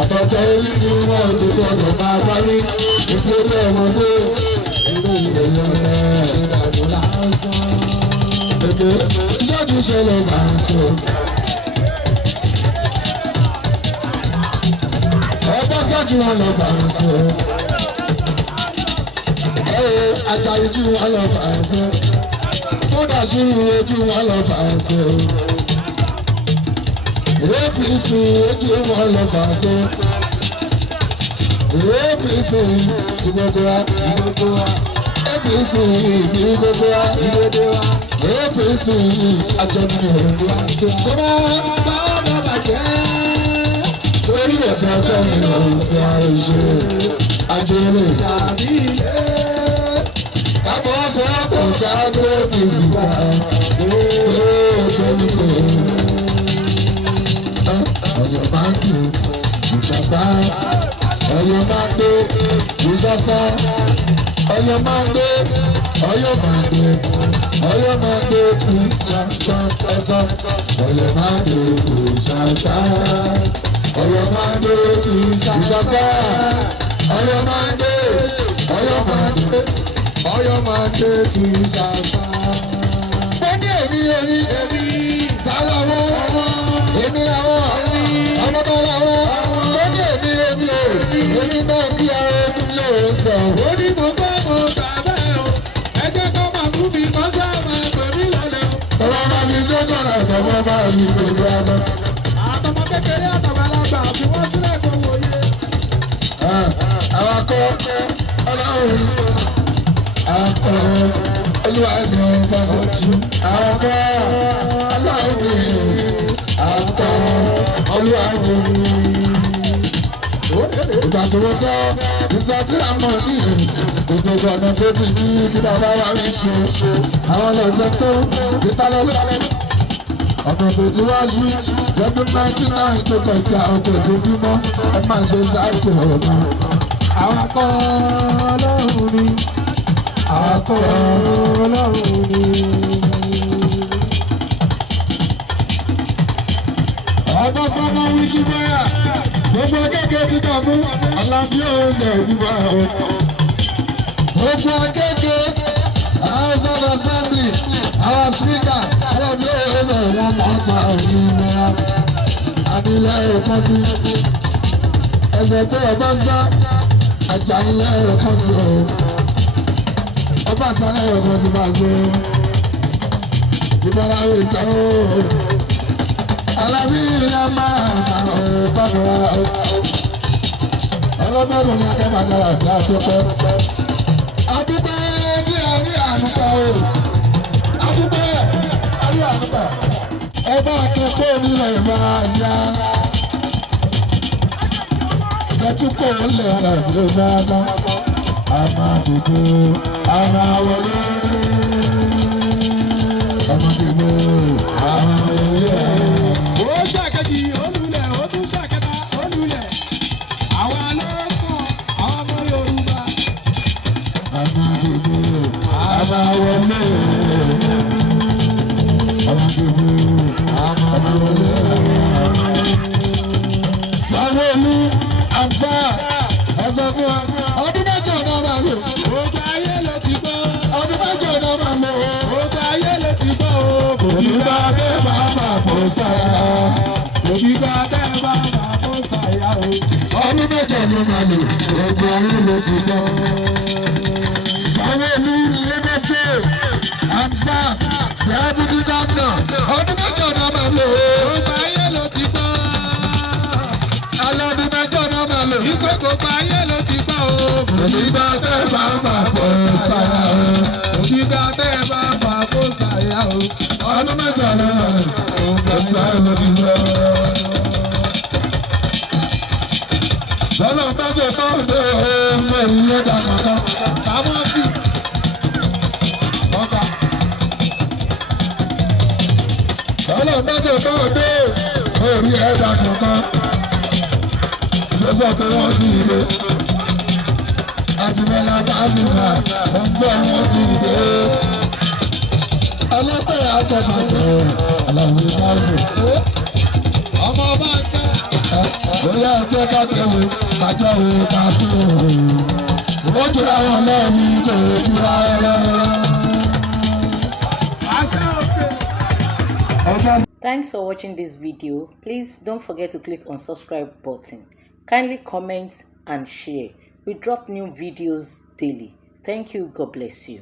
àtọ́jọ́ orí ni wọ́n ti gbọ́dọ̀ máa parí nítorí ọmọdé inú ìròyìn rẹ̀ ìrìnàjò lásán. Èdè ìṣẹ́jú ṣẹlẹ̀ máa ń sọ. Ọgbọ́n sọ́jú wọn lọ bá ń sọ. Àjàyí jù wọn lọ bá ń sọ. Kódà ṣírù ojú wọn lọ bá ń sọ. APC ojú wọn lọ bá ń sọ. APC ti gbogbo wa. APC ti gbogbo wa. APC àjọyọ̀ rẹ̀. Kó bá bá bàjẹ́. Torí ẹ̀sẹ̀ ọkọ̀ mi lọ́rùn tí a lè ṣe àjọyọ̀ tàbí ilé. Kábọ̀ sọ́ọ̀fọ̀ káàdó APC wá. On your mandate, you shall stand. On your mandate, you shall stand. On your mandate, on your mandate, on your mandate, you shall stand. On your mandate, you shall stand. On your mandate, you shall stand. On your mandate, on your mandate, on your mandate, you shall stand. Bọ́dí èmi, tààlà wọ́n, èmi làwọn, ọmọ tààlà wọ́n, bọ́dí èmi o, èmi náà kí ara ẹni yóò sọ. Ó ní mo gbọ́ mo bàbá ẹ̀ o, ẹ jẹ́ kó máa bú mi kó sáà máa pè mí lọ́lẹ̀ o. Tọ́lá máa fi jókòó náà tọ́mọ́ máa fi gbogbo abọ́. Àtọmọ kékeré àtàgbàlagbà fi wọ́n sílẹ̀ kó wòye. Àwọn akọ́ ọlọ́run akọ́ olúwa ni ọba sọ́jú. Akọ́ ọlọ́run ni akọ́ olúwa ni. Ìgbà tí wọ́n tọ́ sísá tí a mọ̀ ní gbogbo ọ̀nà tó ti ní kí bàbá wa rí ṣe. Àwọn ọ̀lọ́jọ́ tó kíta lọ́lọ́. Ọ̀nà tó ti wá sí lọ́dún 99 tó kọjá ọkọ̀ tó bímọ ẹ máa ṣe sáàtì ọ̀nà. Àwọn akọ́ ọlọ́run ni, akọ́ ọlọ́run ni. Ọgbọ́n sọ́nà wíjú bóyá gbogbo kéèké ti kà fún Alábí Ọ̀sẹ̀ ìdìbò àwọn. Gbogbo kéèké House of Assembly our speaker Alábí Ọ̀sẹ̀ wọn mọ̀ ta òní mẹ́ra. Adílẹ̀ ẹ̀kọ́ sí ẹsẹ̀ pé ọba sá Àjàyílẹ̀ ẹ̀kọ́ sí o. Ọba sálẹ̀ ẹ̀kọ́ sí bá ṣe. Ìbára ìṣẹ́ o. Alábí ilé máa bàbá ọlọ́gbọ́dún ní akẹ́bàjára ìgbà àdúpẹ́. Àdúpẹ́ tí a rí ànúpẹ́ o. Àdúpẹ́ a rí ànúpẹ́. Ẹ bá akẹ́kọ̀ọ́ nílẹ̀ máa ṣá. Ẹtúkọ̀ ńlẹ̀ rẹ̀ ló máa dá. A máa dìbò, a máa wọlé. A máa dìbò, a máa wọlé. Ó ṣàkejì olùlẹ̀, ó tún ṣàkẹta olùlẹ̀. Àwa ló kàn, àwọn ọmọ Yorùbá. A máa dìbò, a máa wọlé. A máa dìbò, a máa wọlé. Sanwó-Olú Amsa ẹ̀sọ́ fún wa. Ọdún mẹ́jọ náà máa lò. Gbogbo ayé ló ti gbọ́. Ọdún mẹ́jọ náà máa lò. Gbogbo ayé ló ti gbọ́ o. Òbíbá bẹ́ẹ̀ máa máa bọ̀ sáyà. Òbíbá bẹ́ẹ̀ máa máa bọ̀ sáyà o. Ọdún mẹ́jọ ló máa lò. Gbogbo ayé ló ti gbọ́. Sanwó-Olú Lagos State Amsa Deputy Governor. Ọdún mẹ́jọ náà máa lò. Gbogbo ayé ló ti gbọ́. Alọ́dún mẹ́jọ náà máa lò. Ìgbé gbogbo ayé ló ti gbọ́ o. Òbíbá bẹ́ẹ̀ máa máa bọ̀ sáyà. Òbíbá bẹ́ẹ̀ máa máa bọ̀ sáyà o. Ọdún mẹ́jọ náà máa lò. Gbogbo ayé ló ti gbọ́. Lọ́nà bájọ́ tó ń dé ọmọ ìlú dàgbàdà. Sámọ́bì. Ọ̀gá. Lọ́nà bájọ́ tó ń dé orí ẹ̀dá kankan. Jésù pé wọ́n ti dé. Àjùmọ̀lá Bázìmá ń gbọ́ wọ́n ti dé. Ọlọ́pẹ̀ àtọ̀bàjẹ́ Aláwọ̀ Bázù. Ọmọ bá ń kẹ́. bóyá ẹjẹ́ kákẹ́wò kájọ́ wo ká tún ó jura wọn náà ní kò jura rárá. Thanks for watching this video. Please don't forget to click on subscribe button. Kindly comment and share. We drop new videos daily. Thank you. God bless you.